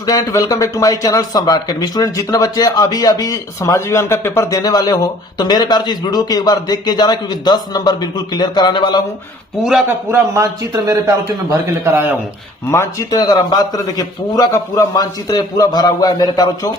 Student, welcome back to my channel Samrat academy. Student, जितने बच्चे अभी समाज विज्ञान का पेपर देने वाले हो तो मेरे प्यार से इस वीडियो को एक बार देख के जाना, क्योंकि 10 नंबर बिल्कुल क्लियर कराने वाला हूं। पूरा का पूरा मानचित्र मेरे प्यारों से मैं भर के लेकर आया हूं। मानचित्र अगर हम बात करें, देखिए पूरा का पूरा मानचित्र पूरा भरा हुआ है मेरे प्यारों।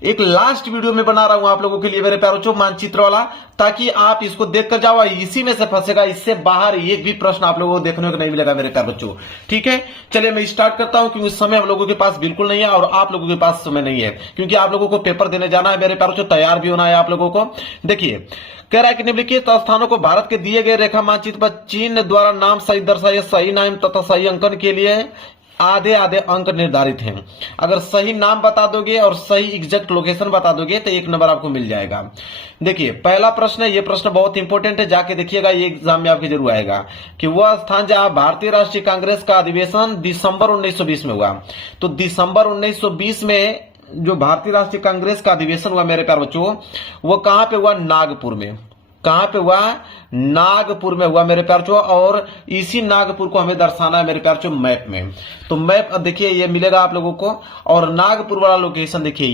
एक लास्ट वीडियो में बना रहा हूं आप लोगों के लिए मेरे प्यारों मानचित्र वाला, ताकि आप इसको देखकर जाओ, इसी में से फंसेगा। इससे बाहर एक भी प्रश्न आप लोगों को देखने को नहीं मिलेगा मेरे प्यारे बच्चों। ठीक है, चलिए मैं स्टार्ट करता हूं, क्योंकि उस समय हम लोगों के पास बिल्कुल नहीं है और आप लोगों के पास समय नहीं है, क्योंकि आप लोगों को पेपर देने जाना है मेरे प्यारों, तैयार भी होना है आप लोगों को। देखिए कह रहा है कि निम्नलिखित स्थानों को भारत के दिए गए रेखा मानचित्र पर चीन द्वारा नाम सही दर्शाइए। सही नाम तथा सही अंकन के लिए आधे आधे अंक निर्धारित हैं। अगर सही नाम बता दोगे और सही एग्जैक्ट लोकेशन बता दोगे तो 1 नंबर आपको मिल जाएगा। देखिए पहला प्रश्न है, ये प्रश्न बहुत इंपॉर्टेंट है, जाके देखिएगा, ये एग्जाम में आपके जरूर आएगा कि वह स्थान जहां भारतीय राष्ट्रीय कांग्रेस का अधिवेशन दिसंबर 1920 में हुआ। तो दिसंबर 1920 में जो भारतीय राष्ट्रीय कांग्रेस का अधिवेशन हुआ मेरे प्यारे बच्चों, वो कहां पे हुआ? नागपुर में। कहां पे हुआ? नागपुर में हुआ मेरे प्यार। और इसी नागपुर को हमें दर्शाना है मेरे प्यार मैप में। तो मैप देखिए ये मिलेगा आप लोगों को, और नागपुर वाला लोकेशन देखिए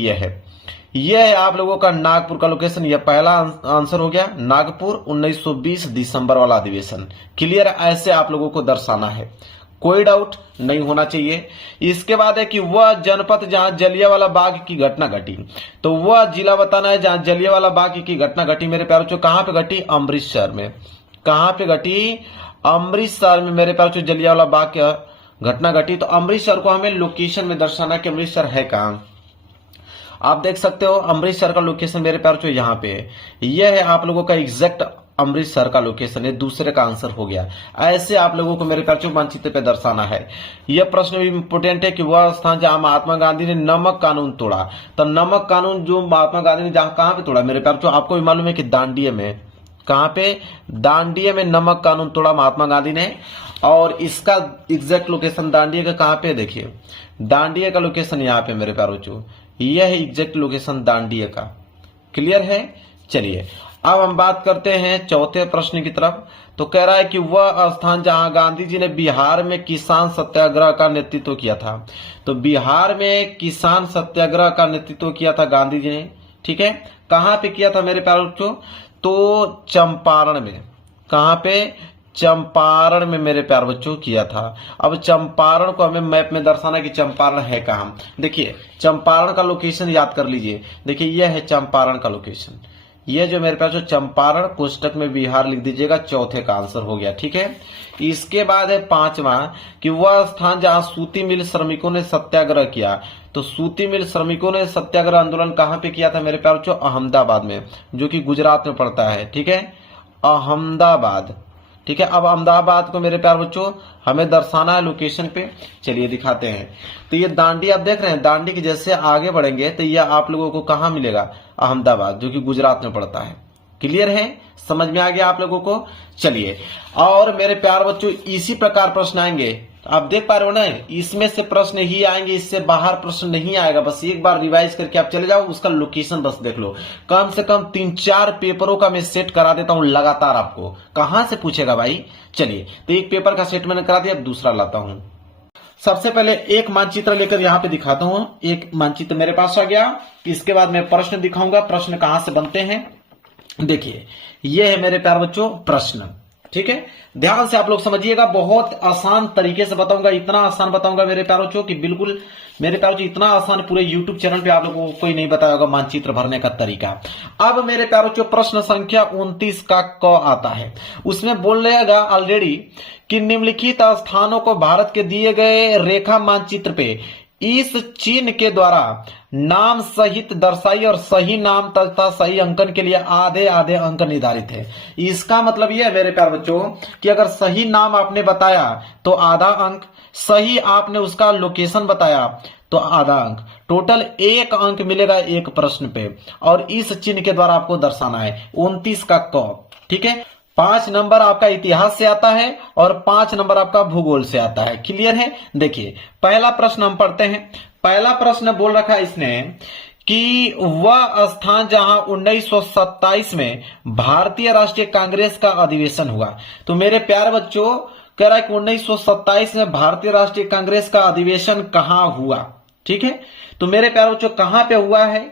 ये है आप लोगों का नागपुर का लोकेशन। ये पहला आंसर हो गया, नागपुर 1920 दिसंबर वाला अधिवेशन। क्लियर? ऐसे आप लोगों को दर्शाना है, कोई डाउट नहीं होना चाहिए। इसके बाद है कि वह जनपद जहां जलियांवाला बाग की घटना घटी, तो वह जिला बताना है जहां जलियांवाला बाग की घटना घटी मेरे प्यारों। कहां पे घटी? अमृतसर में। कहां पे घटी? अमृतसर में मेरे प्यारों जलियांवाला बाग की घटना घटी। तो अमृतसर को हमें लोकेशन में दर्शाना कि अमृतसर है कहां। आप देख सकते हो अमृतसर का लोकेशन मेरे प्यारों यहाँ पे है। यह है आप लोगों का एग्जैक्ट अमृतसर का लोकेशन है, दूसरे का आंसर हो गया। ऐसे आप लोगों को मेरे प्यारे मानचित्र पे दर्शाना है। यह प्रश्न भी इंपोर्टेंट है कि वह स्थान जहां महात्मा गांधी ने नमक कानून तोड़ा। तो नमक कानून जो महात्मा गांधी ने जहां कहां पे तोड़ा मेरे प्यारे, आपको भी मालूम है कि दांडिया में। कहां पे? दांडिया में नमक कानून तोड़ा महात्मा गांधी ने। और इसका एग्जैक्ट लोकेशन दांडिया का कहां पे? देखिए दांडिया का लोकेशन यहाँ पे मेरे प्यारों, यह है एग्जैक्ट लोकेशन दांडिया का। क्लियर है? चलिए अब हम बात करते हैं चौथे प्रश्न की तरफ। तो कह रहा है कि वह स्थान जहां गांधी जी ने बिहार में किसान सत्याग्रह का नेतृत्व किया था। तो बिहार में किसान सत्याग्रह का नेतृत्व किया था गांधी जी ने। ठीक है, कहां पे किया था मेरे प्यारे बच्चों? तो चंपारण में। कहां पे? चंपारण में मेरे प्यार बच्चों किया था। अब चंपारण को हमें मैप में दर्शाना है कि चंपारण है कहां। देखिए चंपारण का लोकेशन याद कर लीजिए। देखिए यह है चंपारण का लोकेशन। ये जो मेरे पास जो चंपारण कोष्टक में बिहार लिख दीजिएगा, चौथे का आंसर हो गया। ठीक है, इसके बाद है पांचवा कि वह स्थान जहां सूती मिल श्रमिकों ने सत्याग्रह किया। तो सूती मिल श्रमिकों ने सत्याग्रह आंदोलन कहां पे किया था मेरे प्यार बच्चों? अहमदाबाद में, जो कि गुजरात में पड़ता है। ठीक है, अहमदाबाद। ठीक है, अब अहमदाबाद को मेरे प्यार बच्चों हमें दर्शाना है लोकेशन पे। चलिए दिखाते हैं। तो ये दांडी आप देख रहे हैं, दांडी के जैसे आगे बढ़ेंगे तो ये आप लोगों को कहां मिलेगा? अहमदाबाद, जो कि गुजरात में पड़ता है। क्लियर है? समझ में आ गया आप लोगों को? चलिए, और मेरे प्यार बच्चों इसी प्रकार प्रश्न आएंगे। आप देख पा रहे हो ना, इसमें से प्रश्न ही आएंगे, इससे बाहर प्रश्न नहीं आएगा। बस एक बार रिवाइज करके आप चले जाओ, उसका लोकेशन बस देख लो। कम से कम 3-4 पेपरों का मैं सेट करा देता हूं लगातार। आपको कहां से पूछेगा भाई? चलिए, तो एक पेपर का सेट मैंने करा दिया, अब दूसरा लाता हूं। सबसे पहले एक मानचित्र लेकर यहां पे दिखाता हूं। एक मानचित्र मेरे पास आ गया। इसके बाद मैं प्रश्न दिखाऊंगा, प्रश्न कहां से बनते हैं। देखिए ये है मेरे प्यारे बच्चों प्रश्न। ठीक है, ध्यान से आप लोग समझिएगा, बहुत आसान तरीके से बताऊंगा। इतना आसान बताऊंगा मेरे प्यारों को कि बिल्कुल मेरे प्यारों को इतना आसान पूरे YouTube चैनल पे आप लोगों को कोई नहीं बताया होगा मानचित्र भरने का तरीका। अब मेरे प्यारों को प्रश्न संख्या 29 का क आता है। उसमें बोल रहेगा ऑलरेडी कि निम्नलिखित स्थानों को भारत के दिए गए रेखा मानचित्र पे इस चिन्ह के द्वारा नाम सहित दर्शाई, और सही नाम तथा सही अंकन के लिए आधे आधे अंक निर्धारित है। इसका मतलब यह है मेरे प्यारे बच्चों कि अगर सही नाम आपने बताया तो आधा अंक, सही आपने उसका लोकेशन बताया तो आधा अंक, टोटल 1 अंक मिलेगा एक प्रश्न पे। और इस चिन्ह के द्वारा आपको दर्शाना है 29 का क। ठीक है, 5 नंबर आपका इतिहास से आता है और 5 नंबर आपका भूगोल से आता है। क्लियर है? देखिए पहला प्रश्न हम पढ़ते हैं। पहला प्रश्न बोल रखा है इसने कि वह स्थान जहां 1927 में भारतीय राष्ट्रीय कांग्रेस का अधिवेशन हुआ। तो मेरे प्यारे बच्चों कह रहा है कि 1927 में भारतीय राष्ट्रीय कांग्रेस का अधिवेशन कहां हुआ। ठीक है, तो मेरे प्यारे बच्चों कहां पे हुआ है,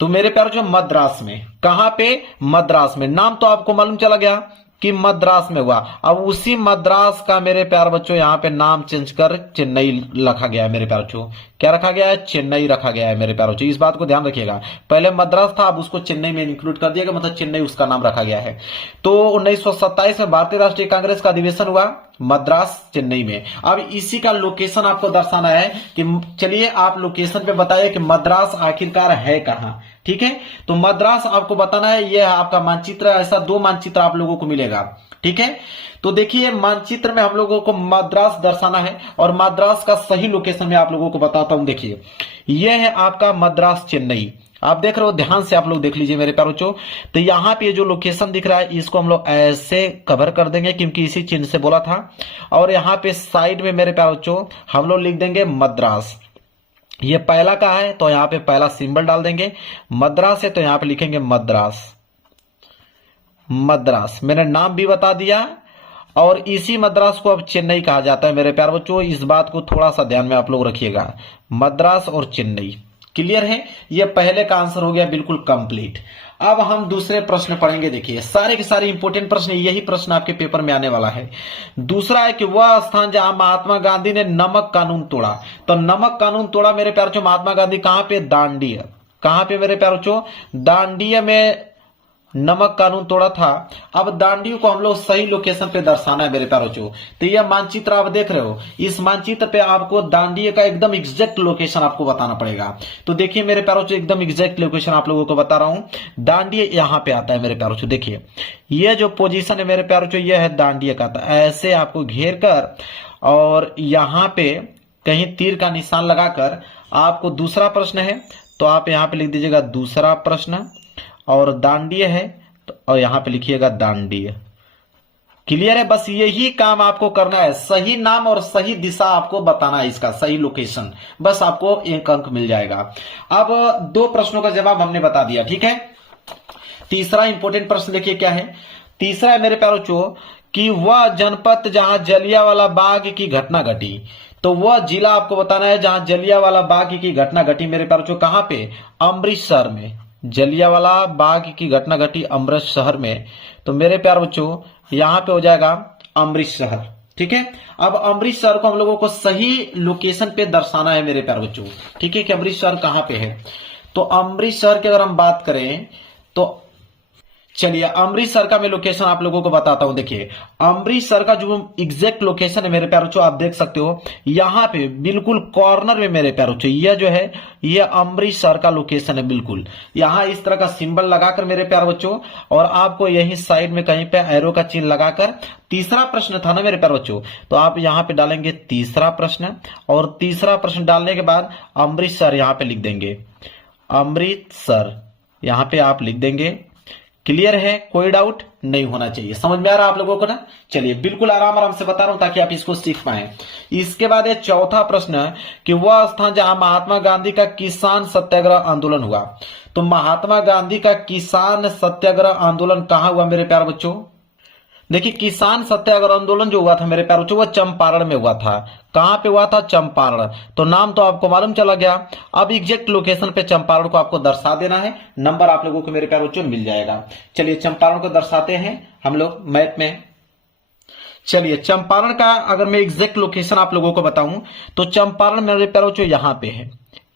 तो मेरे प्यारे बच्चों मद्रास में। कहां पे, मद्रास में। नाम तो आपको मालूम चला गया कि मद्रास में हुआ। अब उसी मद्रास का मेरे प्यारे बच्चों यहां पे नाम चेंज कर चेन्नई रखा गया है। मेरे प्यारे बच्चों क्या रखा गया है, चेन्नई रखा गया है। मेरे प्यारे बच्चों इस बात को ध्यान रखिएगा, पहले मद्रास था, अब उसको चेन्नई में इंक्लूड कर दिया गया, मतलब चेन्नई उसका नाम रखा गया है। तो 1927 में भारतीय राष्ट्रीय कांग्रेस का अधिवेशन हुआ मद्रास, चेन्नई में। अब इसी का लोकेशन आपको दर्शाना है कि चलिए आप लोकेशन पे बताइए कि मद्रास आखिरकार है कहां। ठीक है, तो मद्रास आपको बताना है, यह है आपका मानचित्र। ऐसा 2 मानचित्र आप लोगों को मिलेगा। ठीक है, तो देखिए मानचित्र में हम लोगों को मद्रास दर्शाना है और मद्रास का सही लोकेशन में आप लोगों को बताता हूं। देखिए यह है आपका मद्रास चेन्नई, आप देख रहे हो, ध्यान से आप लोग देख लीजिए मेरे प्यारे बच्चों। तो यहां पे जो लोकेशन दिख रहा है इसको हम लोग ऐसे कवर कर देंगे क्योंकि इसी चिन्ह से बोला था। और यहां पे साइड में मेरे प्यारे बच्चों हम लोग लिख देंगे मद्रास। ये पहला का है तो यहां पे पहला सिंबल डाल देंगे। मद्रास है तो यहां पे लिखेंगे मद्रास। मद्रास मैंने नाम भी बता दिया और इसी मद्रास को अब चेन्नई कहा जाता है। मेरे प्यारे बच्चों इस बात को थोड़ा सा ध्यान में आप लोग रखिएगा, मद्रास और चेन्नई। क्लियर है, ये पहले का आंसर हो गया बिल्कुल कंप्लीट। अब हम दूसरे प्रश्न पढ़ेंगे। देखिए सारे के सारे इंपोर्टेंट प्रश्न, यही प्रश्न आपके पेपर में आने वाला है। दूसरा है कि वह स्थान जहां महात्मा गांधी ने नमक कानून तोड़ा। तो नमक कानून तोड़ा मेरे प्यारे बच्चों महात्मा गांधी कहां पे, दांडी। कहां पे मेरे प्यारे बच्चों, दांडी में नमक कानून तोड़ा था। अब दांडी को हम लोग सही लोकेशन पे दर्शाना है मेरे प्यारे बच्चों। तो यह मानचित्र आप देख रहे हो, इस मानचित्र पे आपको दांडी का एकदम एग्जैक्ट लोकेशन आपको बताना पड़ेगा। तो देखिए मेरे प्यारे बच्चों एकदम एग्जैक्ट लोकेशन आप लोगों को बता रहा हूं। दांडी यहां पे आता है मेरे प्यारे बच्चों। देखिए ये जो पोजीशन है मेरे प्यारे बच्चों, यह है दांडी का। ऐसे आपको घेर कर और यहां पे कहीं तीर का निशान लगाकर आपको दूसरा प्रश्न है तो आप यहां पे लिख दीजिएगा दूसरा प्रश्न और दांडी है तो और यहां पे लिखिएगा दांडी। क्लियर है, बस यही काम आपको करना है, सही नाम और सही दिशा आपको बताना है, इसका सही लोकेशन, बस आपको 1 अंक मिल जाएगा। अब 2 प्रश्नों का जवाब हमने बता दिया। ठीक है, तीसरा इंपॉर्टेंट प्रश्न देखिए क्या है। तीसरा है मेरे प्यारे बच्चों कि वह जनपद जहां जलियांवाला बाग की घटना घटी। तो वह जिला आपको बताना है जहां जलियांवाला बाग की घटना घटी। मेरे प्यारे बच्चों कहां पे, अमृतसर में। जलियांवाला बाग की घटना घटी अमृतसर में। तो मेरे प्यारे बच्चों यहां पे हो जाएगा अमृतसर। ठीक है, अब अमृतसर को हम लोगों को सही लोकेशन पे दर्शाना है मेरे प्यारे बच्चों। ठीक है, कि अमृतसर कहां पे है। तो अमृतसर की अगर हम बात करें तो चलिए अमृतसर का मैं लोकेशन आप लोगों को बताता हूं। देखिए अमृतसर का जो एग्जैक्ट लोकेशन है मेरे प्यारे बच्चों आप देख सकते हो, यहां पे बिल्कुल कॉर्नर में मेरे प्यारे बच्चों यह जो है यह अमृतसर का लोकेशन है। बिल्कुल यहां इस तरह का सिंबल लगाकर मेरे प्यारे बच्चों और आपको यही साइड में कहीं पे एरो का चिन्ह लगाकर, तीसरा प्रश्न था ना मेरे प्यारे बच्चों, तो आप यहां पे डालेंगे तीसरा प्रश्न और तीसरा प्रश्न डालने के बाद अमृतसर यहां पे लिख देंगे, अमृतसर यहां पे आप लिख देंगे। क्लियर है, कोई डाउट नहीं होना चाहिए, समझ में आ रहा है आप लोगों को ना। चलिए बिल्कुल आराम से बता रहा हूं ताकि आप इसको सीख पाए। इसके बाद ये चौथा प्रश्न है कि वह स्थान जहां महात्मा गांधी का किसान सत्याग्रह आंदोलन हुआ। तो महात्मा गांधी का किसान सत्याग्रह आंदोलन कहां हुआ मेरे प्यारे बच्चों। देखिए किसान सत्याग्रह आंदोलन जो हुआ था मेरे प्यारे बच्चों, वह चंपारण में हुआ था। कहां पे हुआ था, चंपारण। तो नाम तो आपको मालूम चला गया। अब एग्जैक्ट लोकेशन पे चंपारण को आपको दर्शा देना है, नंबर आप लोगों को मेरे प्यारे बच्चों मिल जाएगा। चलिए चंपारण को दर्शाते हैं हम लोग मैप में। चलिए चंपारण का अगर मैं एग्जैक्ट लोकेशन आप लोगों को बताऊं तो चंपारण मेरे प्यारे बच्चों यहां पे है।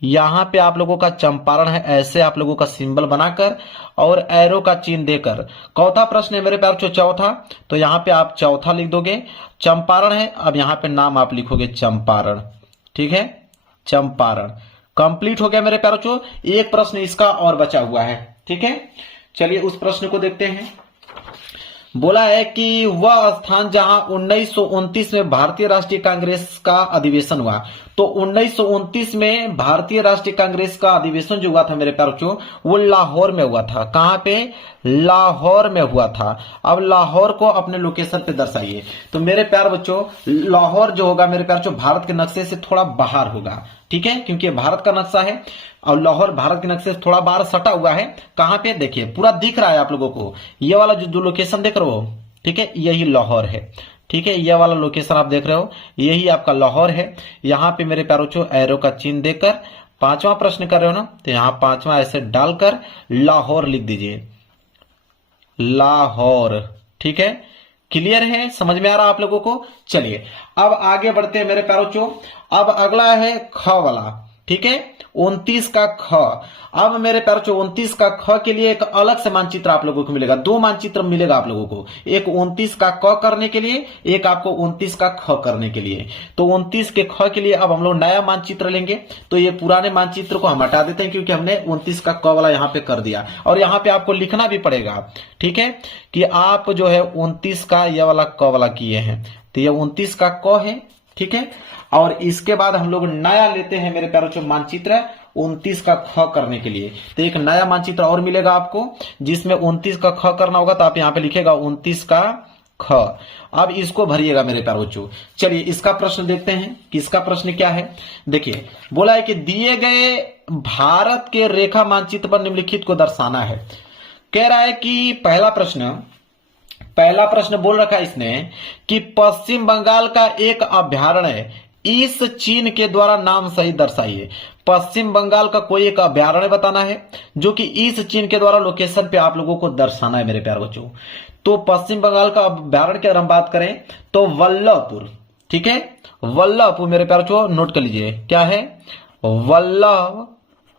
यहां पे आप लोगों का चंपारण है, ऐसे आप लोगों का सिंबल बनाकर और एरो का चिन्ह देकर। चौथा प्रश्न है मेरे प्यारे बच्चों चौथा, तो यहां पे आप चौथा लिख दोगे, चंपारण है। अब यहां पे नाम आप लिखोगे चंपारण। ठीक है, चंपारण कंप्लीट हो गया मेरे प्यारे बच्चों। एक प्रश्न इसका और बचा हुआ है। ठीक है, चलिए उस प्रश्न को देखते हैं। बोला है कि वह स्थान जहां 1929 में भारतीय राष्ट्रीय कांग्रेस का अधिवेशन हुआ। तो 1929 में भारतीय राष्ट्रीय कांग्रेस का अधिवेशन जो हुआ था मेरे प्यारे बच्चों, वो लाहौर में हुआ था। कहां पे, लाहौर में हुआ था। अब लाहौर को अपने लोकेशन पे दर्शाइए। तो मेरे प्यारे बच्चों लाहौर जो होगा मेरे प्यारे बच्चों भारत के नक्शे से थोड़ा बाहर होगा। ठीक है, क्योंकि भारत का नक्शा है और लाहौर भारत के नक्शे से थोड़ा बाहर सटा हुआ है। कहां पे, देखिए पूरा दिख रहा है आप लोगों को, ये वाला जो लोकेशन देख रहे हो, ठीक है, यही लाहौर है। ठीक है, ये वाला लोकेशन आप देख रहे हो, यही आपका लाहौर है। यहाँ पे मेरे प्यारे बच्चों एरो का चिन्ह देकर पांचवा प्रश्न कर रहे हो ना, तो यहाँ पांचवा ऐसे डालकर लाहौर लिख दीजिए, लाहौर। ठीक है, क्लियर है, समझ में आ रहा आप लोगों को। चलिए अब आगे बढ़ते हैं मेरे प्यारे बच्चों। अब अगला है ख वाला, ठीक है, 29 का ख। अब मेरे प्यारे बच्चों 29 का ख के लिए एक अलग से मानचित्र आप लोगों को मिलेगा, दो मानचित्र मिलेगा आप लोगों को, एक 29 का क करने के लिए, एक आपको 29 का ख करने के लिए। तो 29 के ख के लिए अब हम लोग नया मानचित्र लेंगे, तो ये पुराने मानचित्र को हम हटा देते हैं क्योंकि हमने 29 का क वाला यहाँ पे कर दिया। और यहाँ पे आपको लिखना भी पड़ेगा, ठीक है, कि आप जो है 29 का ये वाला क वाला किए हैं, तो ये 29 का क है। ठीक है, और इसके बाद हम लोग नया लेते हैं मेरे प्यारे बच्चों मानचित्र 29 का ख करने के लिए। तो एक नया मानचित्र और मिलेगा आपको जिसमें 29 का ख करना होगा, तो आप यहां पे लिखेगा 29 का ख। अब इसको भरिएगा मेरे प्यारे बच्चों। चलिए इसका प्रश्न देखते हैं कि इसका प्रश्न क्या है। देखिए बोला है कि दिए गए भारत के रेखा मानचित्र पर निम्नलिखित को दर्शाना है। कह रहा है कि पहला प्रश्न बोल रखा है इसने कि पश्चिम बंगाल का एक अभयारण्य इस चिन्ह के द्वारा नाम सहित दर्शाइए। पश्चिम बंगाल का कोई एक अभयारण्य बताना है जो कि इस चिन्ह के द्वारा लोकेशन पे आप लोगों को दर्शाना है मेरे प्यारे बच्चों। तो पश्चिम बंगाल का अभयारण्य की अगर हम बात करें तो वल्लभपुर, ठीक है, वल्लभपुर मेरे प्यारे बच्चों नोट कर लीजिए, क्या है,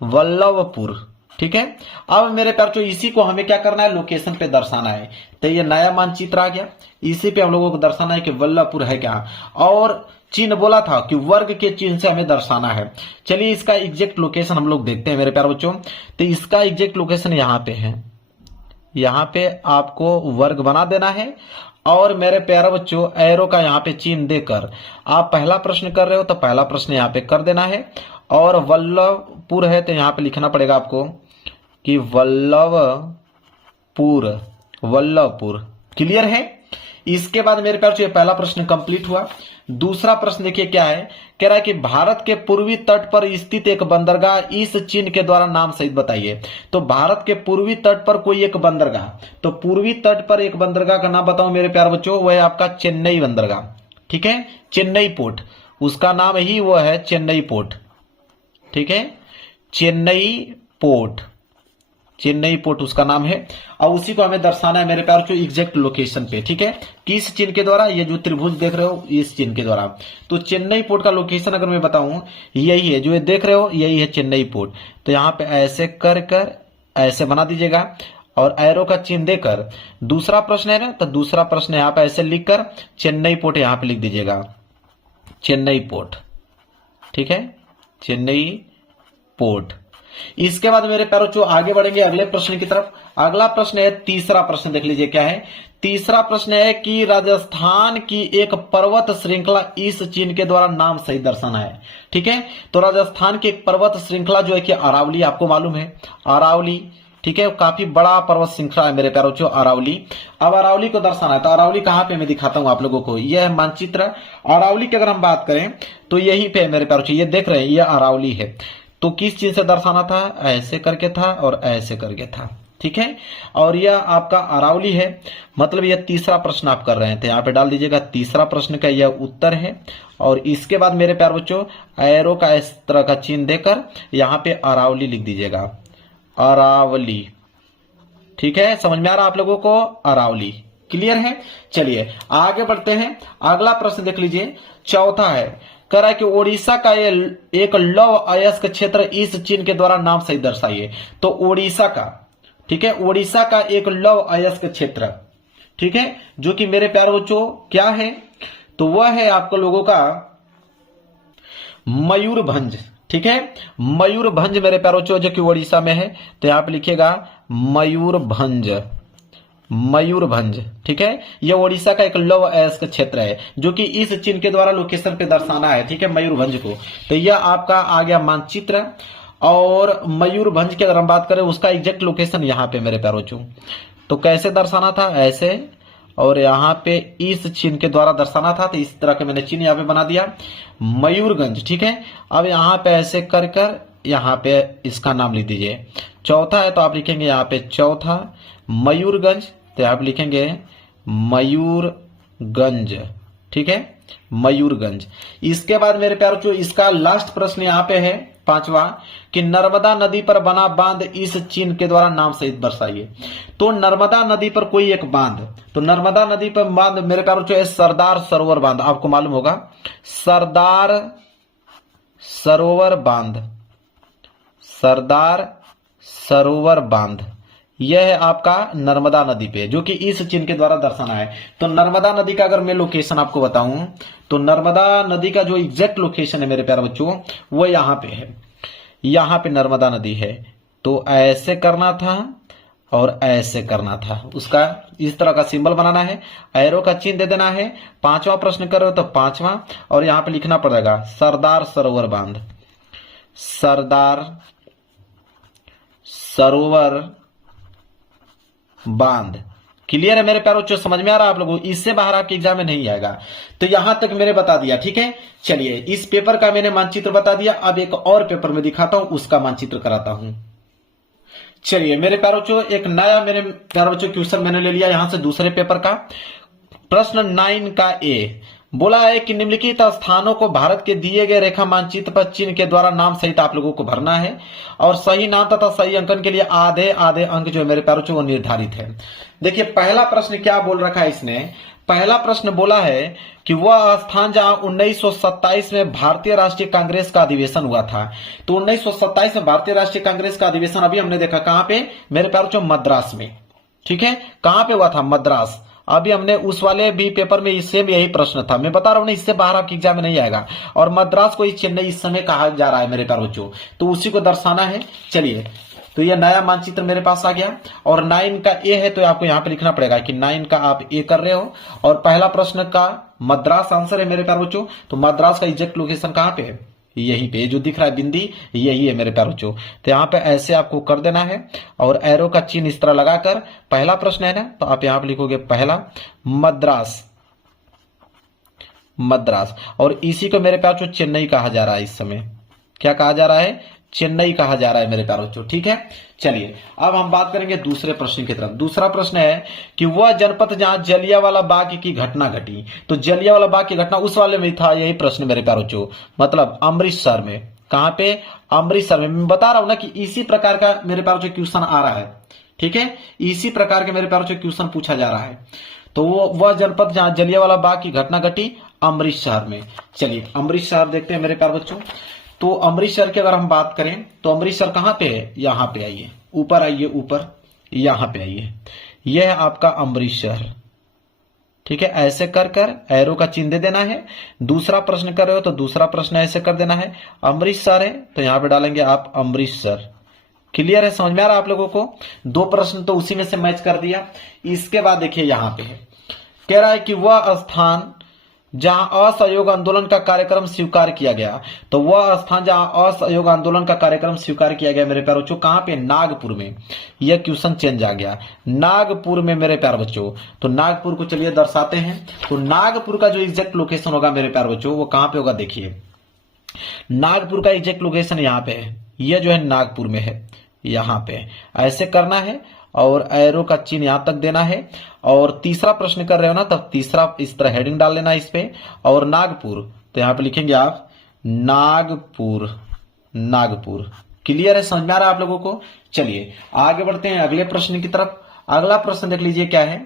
वल्लभपुर। ठीक है, अब मेरे प्यारे बच्चों इसी को हमें क्या करना है, लोकेशन पे दर्शाना है। तो ये नया मानचित्र आ गया, इसी पे हम लोगों को दर्शाना है कि वल्लभपुर है क्या, और चिन्ह बोला था कि वर्ग के चिन्ह से हमें दर्शाना है। चलिए इसका एग्जैक्ट लोकेशन हम लोग देखते हैं मेरे प्यारे बच्चों। तो इसका एग्जैक्ट लोकेशन यहाँ पे है, यहाँ पे आपको वर्ग बना देना है और मेरे प्यारे बच्चों एरो का यहाँ पे चिन्ह देकर आप पहला प्रश्न कर रहे हो तो पहला प्रश्न यहाँ पे कर देना है। और वल्लभपुर है तो यहाँ पे लिखना पड़ेगा आपको कि वल्लभपुर। क्लियर है। इसके बाद मेरे प्यारे बच्चों पहला प्रश्न कंप्लीट हुआ। दूसरा प्रश्न देखिए क्या है, कह रहा है कि भारत के पूर्वी तट पर स्थित एक बंदरगाह इस चिन्ह के द्वारा नाम सहित बताइए। तो भारत के पूर्वी तट पर कोई एक बंदरगाह, तो पूर्वी तट पर एक बंदरगाह का नाम बताऊं मेरे प्यारे बच्चों, वह है आपका चेन्नई बंदरगाह। ठीक है, चेन्नई पोर्ट, उसका नाम ही वो है चेन्नई पोर्ट। ठीक है, चेन्नई पोर्ट उसका नाम है और उसी को हमें दर्शाना है मेरे प्यारे बच्चों एग्जैक्ट लोकेशन पे। ठीक है, किस चिन्ह के द्वारा, ये जो त्रिभुज देख रहे हो इस चिन्ह के द्वारा। तो चेन्नई पोर्ट का लोकेशन अगर मैं बताऊं यही है, जो ये देख रहे हो यही है चेन्नई पोर्ट। तो यहां पे ऐसे कर ऐसे बना दीजिएगा और एरो का चिन्ह देकर दूसरा प्रश्न है ना, तो दूसरा प्रश्न यहाँ पे ऐसे लिखकर चेन्नई पोर्ट यहाँ पे लिख दीजिएगा, चेन्नई पोर्ट। ठीक है, चेन्नई पोर्ट। इसके बाद मेरे प्यारे बच्चों आगे बढ़ेंगे अगले प्रश्न की तरफ। अगला प्रश्न है तीसरा प्रश्न, देख लीजिए क्या है। तीसरा प्रश्न है कि राजस्थान की एक पर्वत श्रृंखला इस चिन्ह के द्वारा नाम सहित दर्शाना है। ठीक है, तो राजस्थान की एक पर्वत श्रृंखला जो है कि अरावली, आपको मालूम है अरावली। ठीक है, काफी बड़ा पर्वत श्रृंखला है मेरे प्यारे बच्चों अरावली। अब अरावली को दर्शाना है, तो अरावली कहां पे मैं दिखाता हूं आप लोगों को, यह है मानचित्र अरावली की। अगर हम बात करें तो यही पे मेरे प्यारे बच्चों, ये देख रहे हैं ये अरावली है। तो किस चीज से दर्शाना था, ऐसे करके था और ऐसे करके था। ठीक है, और यह आपका अरावली है, मतलब यह तीसरा प्रश्न आप कर रहे हैं, तो यहाँ पे डाल दीजिएगा तीसरा प्रश्न का यह उत्तर है। और इसके बाद मेरे प्यारे बच्चों एरो का इस तरह का चिन्ह देकर यहाँ पे अरावली लिख दीजिएगा, अरावली। ठीक है, समझ में आ रहा आप लोगों को, अरावली। क्लियर है। चलिए आगे बढ़ते हैं, अगला प्रश्न देख लीजिए, चौथा है, कह रहा है कि ओडिशा का एक लौह अयस्क क्षेत्र इस चिन्ह के द्वारा नाम सहित दर्शाइए। तो ओडिशा का, ठीक है, ओडिशा का एक लौह अयस्क क्षेत्र, ठीक है, जो कि मेरे प्यारे बच्चों क्या है, तो वह है आपको लोगों का मयूरभंज। ठीक है, मयूरभंज मेरे प्यारे बच्चों जो कि ओडिशा में है, तो यहां पे लिखिएगा मयूरभंज। ठीक है, यह ओडिशा का एक लौह अयस्क क्षेत्र है जो कि इस चिन्ह के द्वारा लोकेशन पे दर्शाना है। ठीक है, मयूरभंज को। तो यह आपका आ गया मानचित्र। और मयूरभंज की अगर हम बात करें उसका एग्जैक्ट लोकेशन यहाँ पे मेरे प्यारे बच्चों, तो कैसे दर्शाना था, ऐसे, और यहाँ पे इस चिन्ह के द्वारा दर्शाना था। तो इस तरह के मैंने चिन्ह यहाँ पे बना दिया, मयूरगंज। ठीक है, अब यहाँ पे ऐसे कर यहाँ पे इसका नाम लिख दीजिए। चौथा है तो आप लिखेंगे यहाँ पे चौथा मयूरगंज, तो आप लिखेंगे मयूरगंज। ठीक है, मयूरगंज। इसके बाद मेरे प्यारे बच्चों इसका लास्ट प्रश्न यहाँ पे है 5वां कि नर्मदा नदी पर बना बांध इस चिन्ह के द्वारा नाम सहित दर्शाइए। तो नर्मदा नदी पर कोई एक बांध, तो नर्मदा नदी पर बांध मेरे प्यारे बच्चों सरदार सरोवर बांध, आपको मालूम होगा सरदार सरोवर बांध, सरदार सरोवर बांध, यह है आपका नर्मदा नदी पे, जो कि इस चिन्ह के द्वारा दर्शाना है। तो नर्मदा नदी का अगर मैं लोकेशन आपको बताऊं तो नर्मदा नदी का जो एग्जैक्ट लोकेशन है मेरे प्यारे बच्चों वो यहां पे है, यहां पे नर्मदा नदी है। तो ऐसे करना था और ऐसे करना था, उसका इस तरह का सिंबल बनाना है, एरो का चिन्ह दे देना है। 5वां प्रश्न कर रहे हो तो 5वां, और यहां पे लिखना पड़ेगा सरदार सरोवर बांध, सरदार सरोवर बांध। क्लियर है मेरे प्यारे बच्चों, समझ में आ रहा है आप लोगों को? इससे बाहर आपके एग्जाम में नहीं आएगा। तो यहां तक मैंने बता दिया, ठीक है। चलिए इस पेपर का मैंने मानचित्र बता दिया, अब एक और पेपर में दिखाता हूं, उसका मानचित्र कराता हूं। चलिए मेरे प्यारे बच्चों एक नया मेरे प्यारे बच्चों क्वेश्चन मैंने ले लिया यहां से दूसरे पेपर का। प्रश्न 9 का ए बोला है कि निम्नलिखित स्थानों को भारत के दिए गए रेखा मानचित्र पर चिन्ह के द्वारा नाम सहित आप लोगों को भरना है, और सही नाम तथा सही अंकन के लिए आधे आधे अंक जो है मेरे प्यारे बच्चों वो निर्धारित है। देखिए पहला प्रश्न क्या बोल रखा है इसने, पहला प्रश्न बोला है कि वह स्थान जहां 1927 में भारतीय राष्ट्रीय कांग्रेस का अधिवेशन हुआ था। तो 1927 में भारतीय राष्ट्रीय कांग्रेस का अधिवेशन अभी हमने देखा कहां पे मेरे प्यारे बच्चों, मद्रास में, ठीक है। कहां पे हुआ था? मद्रास। अभी हमने उस वाले भी पेपर में इससे भी यही प्रश्न था, मैं बता रहा हूं ना, इससे बाहर आपके एग्जाम में नहीं आएगा। और मद्रास को चेन्नई इस समय कहा जा रहा है मेरे प्यारे बच्चों, तो उसी को दर्शाना है। चलिए तो ये नया मानचित्र मेरे पास आ गया, और 9 का ए है तो आपको यहां पे लिखना पड़ेगा कि 9 का आप ए कर रहे हो, और पहला प्रश्न का मद्रास आंसर है मेरे प्यारे बच्चों। तो मद्रास का एग्जैक्ट लोकेशन कहां पे है? यही पे, जो दिख रहा है बिंदी यही है मेरे प्यारे बच्चों। तो यहाँ पे ऐसे आपको कर देना है, और एरो का चिन्ह इस तरह लगाकर, पहला प्रश्न है ना, तो आप यहाँ पे लिखोगे पहला मद्रास, मद्रास। और इसी को मेरे प्यारे बच्चों चेन्नई कहा जा रहा है इस समय। क्या कहा जा रहा है? चेन्नई कहा जा रहा है मेरे प्यारे बच्चों, ठीक है। चलिए अब हम बात करेंगे दूसरे प्रश्न की तरफ। दूसरा प्रश्न है कि वह जनपद जहां जलियांवाला बाग की घटना घटी। तो जलियांवाला बाग की घटना उस वाले में था, यही प्रश्न मेरे प्यारे बच्चों, मतलब अमृतसर में। कहां पे? अमृतसर में। मैं बता रहा हूं ना कि इसी प्रकार का मेरे प्यारे बच्चों क्वेश्चन आ रहा है, ठीक है, इसी प्रकार के मेरे प्यारे बच्चों क्वेश्चन पूछा जा रहा है। तो वह जनपद जहां जलियांवाला बाग की घटना घटी अमृतसर में। चलिए अमृतसर देखते हैं मेरे प्यारे बच्चों। तो अमृतसर की अगर हम बात करें तो अमृतसर कहां पे है? यहां पे आइए, ऊपर आइए, ऊपर यहां पे आइए, यह है आपका अमृतसर, ठीक है। ऐसे कर कर एरो का चिन्ह दे देना है। दूसरा प्रश्न कर रहे हो तो दूसरा प्रश्न ऐसे कर देना है, अमृतसर है तो यहां पे डालेंगे आप अमृतसर। क्लियर है, समझ में आ रहा है आप लोगों को? 2 प्रश्न तो उसी में से मैच कर दिया। इसके बाद देखिए यहां पे है, कह रहा है कि वह स्थान जहां असहयोग आंदोलन का कार्यक्रम स्वीकार किया गया। तो वह स्थान जहां असहयोग आंदोलन का कार्यक्रम स्वीकार किया गया मेरे प्यारे बच्चों, कहां पे? नागपुर में। यह क्वेश्चन चेंज आ गया, नागपुर में मेरे प्यारे बच्चों। तो नागपुर को चलिए दर्शाते हैं। तो नागपुर का जो एग्जैक्ट लोकेशन होगा मेरे प्यारे बच्चों वो कहां पे होगा? देखिए नागपुर का एग्जैक्ट लोकेशन यहां पे है, यह जो है नागपुर में है, यहां पे ऐसे करना है, और एरो का चिन्ह यहां तक देना है। और तीसरा प्रश्न कर रहे हो ना, तब तीसरा इस तरह हेडिंग डाल लेना इस पे, और नागपुर तो यहां पे लिखेंगे आप नागपुर, नागपुर। क्लियर है, समझ में आ रहा है आप लोगों को? चलिए आगे बढ़ते हैं अगले प्रश्न की तरफ। अगला प्रश्न देख लीजिए क्या है।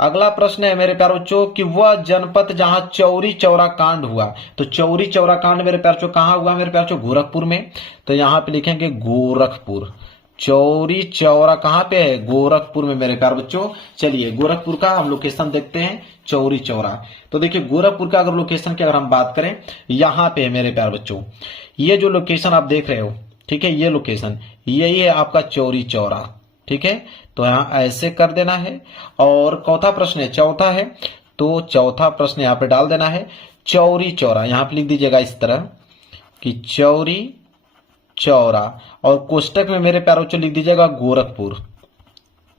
अगला प्रश्न है मेरे प्यारे बच्चों कि वह जनपद जहां चौरी चौरा कांड हुआ। तो चौरी चौरा कांड मेरे प्यारे बच्चों कहां हुआ? मेरे प्यारे बच्चों गोरखपुर में। तो यहां पे लिखेंगे गोरखपुर। चौरी चौरा कहां पे है? गोरखपुर में मेरे प्यारे बच्चों। चलिए गोरखपुर का हम लोकेशन देखते हैं, चौरी चौरा। तो देखिए गोरखपुर का अगर लोकेशन की अगर हम बात करें, यहां पे है मेरे प्यारे बच्चों, ये जो लोकेशन आप देख रहे हो, ठीक है, ये लोकेशन यही है आपका चौरी चौरा, ठीक है। तो यहां ऐसे कर देना है। और चौथा प्रश्न है, चौथा है, तो चौथा प्रश्न यहां पे डाल देना है चौरी चौरा। यहां पे लिख दीजिएगा इस तरह कि चौरी चौरा, और कोष्टक में मेरे प्यारे बच्चों लिख दीजिएगा गोरखपुर,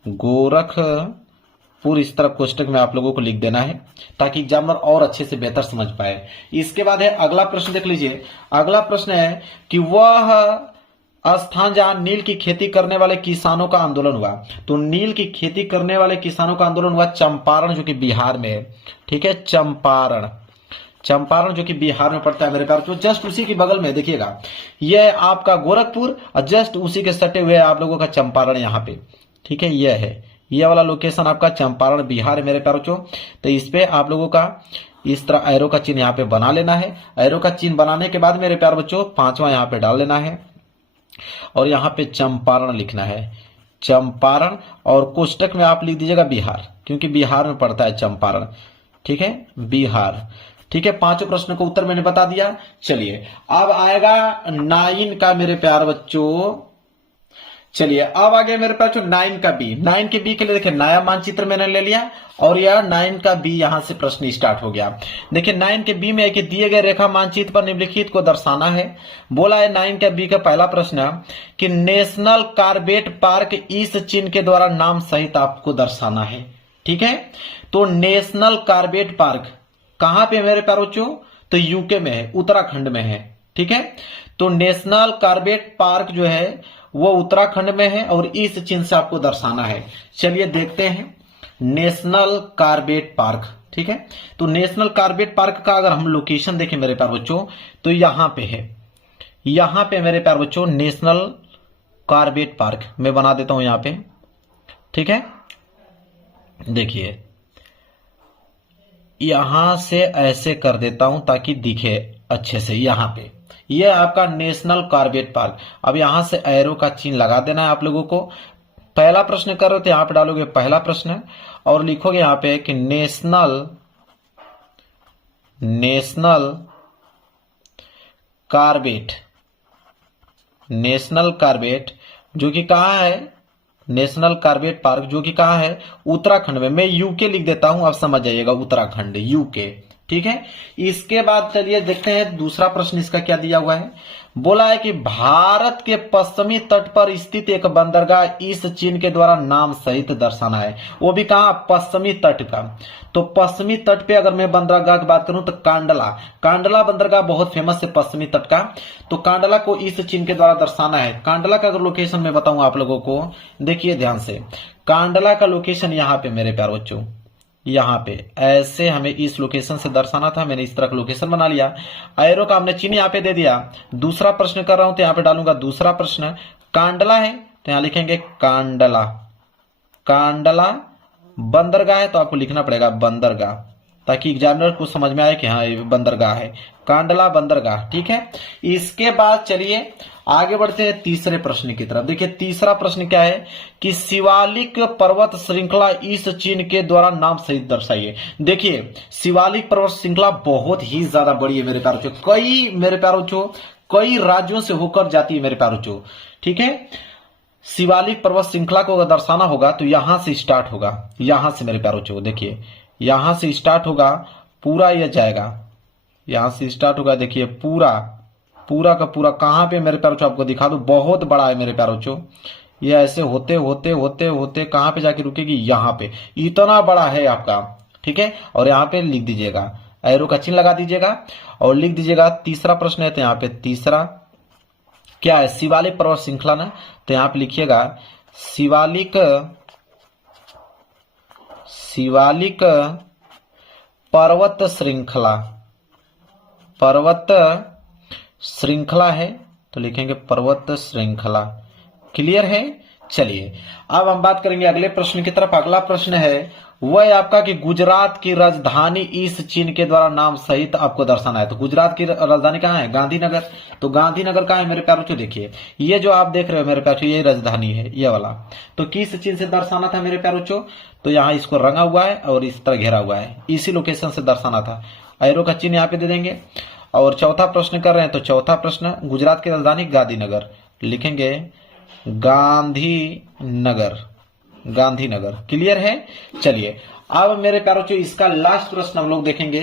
गोरखपुर। इस तरह कोष्टक में आप लोगों को लिख देना है ताकि एग्जामिनर और अच्छे से बेहतर समझ पाए। इसके बाद है अगला प्रश्न, देख लीजिए। अगला प्रश्न है कि वह स्थान जहां नील की खेती करने वाले किसानों का आंदोलन हुआ। तो नील की खेती करने वाले किसानों का आंदोलन हुआ चंपारण, जो कि बिहार में है, ठीक है, चंपारण। चंपारण जो कि बिहार में पड़ता है मेरे प्यारे बच्चों, जस्ट उसी के बगल में देखिएगा यह आपका गोरखपुर और जस्ट उसी के सटे हुए आप लोगों का चंपारण यहाँ पे, ठीक है। यह है, यह वाला लोकेशन आपका चंपारण बिहार है मेरे प्यारे बच्चों। तो इस पे आप लोगों का इस तरह एरो का चिन्ह यहाँ पे बना लेना है। एरो का चिन्ह बनाने के बाद मेरे प्यारे बच्चों 5वां यहाँ पे डाल लेना है और यहाँ पे चंपारण लिखना है, चंपारण, और कोष्टक में आप लिख दीजिएगा बिहार, क्योंकि बिहार में पड़ता है चंपारण, ठीक है, बिहार, ठीक है। 5 प्रश्न का उत्तर मैंने बता दिया। चलिए अब आएगा 9 का मेरे प्यारे बच्चों। चलिए अब आ गया मेरे पास 9 का बी। 9 के बी के लिए देखिए नया मानचित्र मैंने ले लिया और यह 9 का बी यहां से प्रश्न स्टार्ट हो गया। देखिए 9 के बी में एक दिए गए रेखा मानचित्र पर निम्नलिखित को दर्शाना है। बोला है 9 का बी का पहला प्रश्न कि नेशनल कार्बेट पार्क इस चिन्ह के द्वारा नाम सहित आपको दर्शाना है, ठीक है। तो नेशनल कार्बेट पार्क कहां पे मेरे प्यारे बच्चों, तो यूके में है, उत्तराखंड में है, ठीक है। तो नेशनल कार्बेट पार्क जो है वो उत्तराखंड में है और इस चिन्ह से आपको दर्शाना है। चलिए देखते हैं नेशनल कार्बेट पार्क, ठीक है। तो नेशनल कार्बेट पार्क का अगर हम लोकेशन देखें मेरे प्यारे बच्चों तो यहां पे है, यहां पे मेरे प्यारे बच्चों नेशनल कार्बेट पार्क मैं बना देता हूं यहां पे, ठीक है। देखिए यहां से ऐसे कर देता हूं ताकि दिखे अच्छे से। यहां पे ये आपका नेशनल कार्बेट पार्क। अब यहां से एरो का चिन्ह लगा देना है आप लोगों को। पहला प्रश्न कर रहे थे, यहां पे डालोगे पहला प्रश्न और लिखोगे यहां पे कि नेशनल कार्बेट, नेशनल कार्बेट जो कि कहां है, नेशनल कार्बेट पार्क जो कि कहां है, उत्तराखंड में। मैं यूके लिख देता हूं, आप समझ जाइएगा, उत्तराखंड, यूके, ठीक है। इसके बाद चलिए देखते हैं दूसरा प्रश्न इसका क्या दिया हुआ है। बोला है कि भारत के पश्चिमी तट पर स्थित एक बंदरगाह इस चिन्ह के द्वारा नाम सहित दर्शाना है। वो भी कहां, पश्चिमी तट का। तो पश्चिमी तट पे अगर मैं बंदरगाह की बात करूं तो कांडला बंदरगाह बहुत फेमस है पश्चिमी तट का। तो कांडला को इस चिन्ह के द्वारा दर्शाना है। कांडला का अगर लोकेशन मैं बताऊं आप लोगों को, देखिए ध्यान से, कांडला का लोकेशन यहां पे मेरे प्यारे बच्चों, यहां पे ऐसे हमें इस लोकेशन से दर्शाना था। मैंने इस तरह का लोकेशन बना लिया, एरो का हमने चिन्ह यहां पे दे दिया। दूसरा प्रश्न कर रहा हूं तो यहां पे डालूंगा दूसरा प्रश्न, कांडला है तो यहां लिखेंगे कांडला, कांडला बंदरगाह है तो आपको लिखना पड़ेगा बंदरगाह, ताकि एग्जामिनर को समझ में आए कि हाँ ये बंदरगाह है, कांडला बंदरगाह, ठीक है। इसके बाद चलिए आगे बढ़ते हैं तीसरे प्रश्न की तरफ। देखिए तीसरा प्रश्न क्या है कि शिवालिक पर्वत श्रृंखला इस चिन्ह के द्वारा नाम सहित दर्शाइए। देखिए शिवालिक पर्वत श्रृंखला बहुत ही ज्यादा बड़ी है मेरे प्यारों, कई मेरे प्यारों कई राज्यों से होकर जाती है मेरे प्यारों, ठीक है। शिवालिक पर्वत श्रृंखला को अगर दर्शाना होगा तो यहां से स्टार्ट होगा, यहां से मेरे प्यारों, देखिए यहां से स्टार्ट होगा, पूरा यह जाएगा, यहां से स्टार्ट होगा, देखिए पूरा का पूरा कहां पे मेरे प्यारों आपको दिखा दो, बहुत बड़ा है मेरे प्यारों। ये ऐसे होते होते होते होते कहां पे जाके रुकेगी, यहां पे, इतना बड़ा है आपका, ठीक है। और यहां पे लिख दीजिएगा, एरो का चिन्ह लगा दीजिएगा और लिख दीजिएगा तीसरा प्रश्न है तो यहां पे तीसरा क्या है, शिवालिक पर्वत श्रृंखला ना, तो यहां पे लिखिएगा शिवालिक पर्वत श्रृंखला, पर्वत श्रृंखला है तो लिखेंगे पर्वत श्रृंखला। क्लियर है। चलिए अब हम बात करेंगे अगले प्रश्न की तरफ। अगला प्रश्न है वह आपका कि गुजरात की राजधानी इस चिन्ह के द्वारा नाम सहित आपको दर्शाना है। तो गुजरात की राजधानी कहाँ है, गांधीनगर। तो गांधीनगर कहाँ है मेरे प्यारों, देखिए ये जो आप देख रहे हो मेरे प्यारों, ये राजधानी है ये वाला। तो किस चिन्ह से दर्शाना था मेरे प्यारों, तो यहाँ इसको रंगा हुआ है और इस तरह घेरा हुआ है, इसी लोकेशन से दर्शाना था। एरो का चिन्ह यहाँ पे दे देंगे। और चौथा प्रश्न कर रहे हैं तो चौथा प्रश्न, गुजरात की राजधानी गांधीनगर, लिखेंगे गांधीनगर, गांधीनगर। क्लियर है। चलिए अब मेरे प्यारों इसका लास्ट प्रश्न हम लोग देखेंगे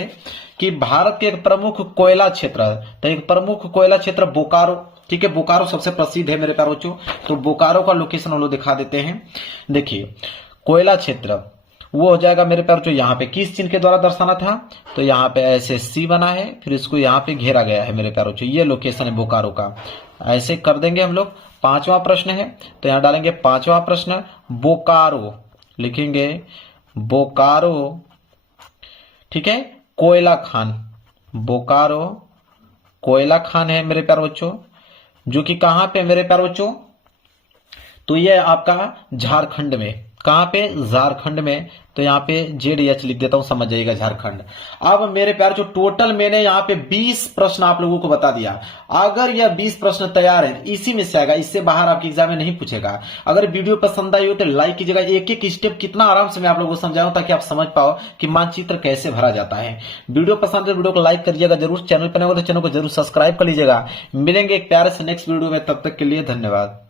कि भारत के एक प्रमुख कोयला क्षेत्र, तो एक प्रमुख कोयला क्षेत्र बोकारो, ठीक है। बोकारो सबसे प्रसिद्ध है मेरे प्यारों, तो बोकारो का लोकेशन हम लोग दिखा देते हैं। देखिए कोयला क्षेत्र वो हो जाएगा मेरे प्यारों, यहाँ पे किस चिन्ह के द्वारा दर्शाना था, तो यहाँ पे ऐसे सी बना है, फिर इसको यहाँ पे घेरा गया है मेरे प्यारों, ये लोकेशन है बोकारो का। ऐसे कर देंगे हम लोग। पांचवा प्रश्न है तो यहाँ डालेंगे पांचवा प्रश्न बोकारो, लिखेंगे बोकारो, ठीक है, कोयला खान, बोकारो कोयला खान है मेरे प्यारे बच्चों, जो कि कहां पे मेरे प्यारे बच्चों, तो ये आपका झारखंड में, कहां पे, झारखंड में। तो यहाँ पे ZH लिख देता हूं, समझ जाइएगा झारखंड। अब मेरे प्यार जो टोटल मैंने यहाँ पे 20 प्रश्न आप लोगों को बता दिया। अगर यह 20 प्रश्न तैयार है इसी में से आएगा, इससे बाहर आपके एग्जाम में नहीं पूछेगा। अगर वीडियो पसंद आई हो तो लाइक कीजिएगा। एक एक स्टेप कितना आराम से मैं आप लोगों को समझाऊं ताकि आप समझ पाओ कि मानचित्र कैसे भरा जाता है। वीडियो पसंद है वीडियो को लाइक करिएगा जरूर, चैनल पर नहीं हो तो चैनल को जरूर सब्सक्राइब कर लीजिएगा। मिलेंगे एक प्यारे से नेक्स्ट वीडियो में, तब तक के लिए धन्यवाद।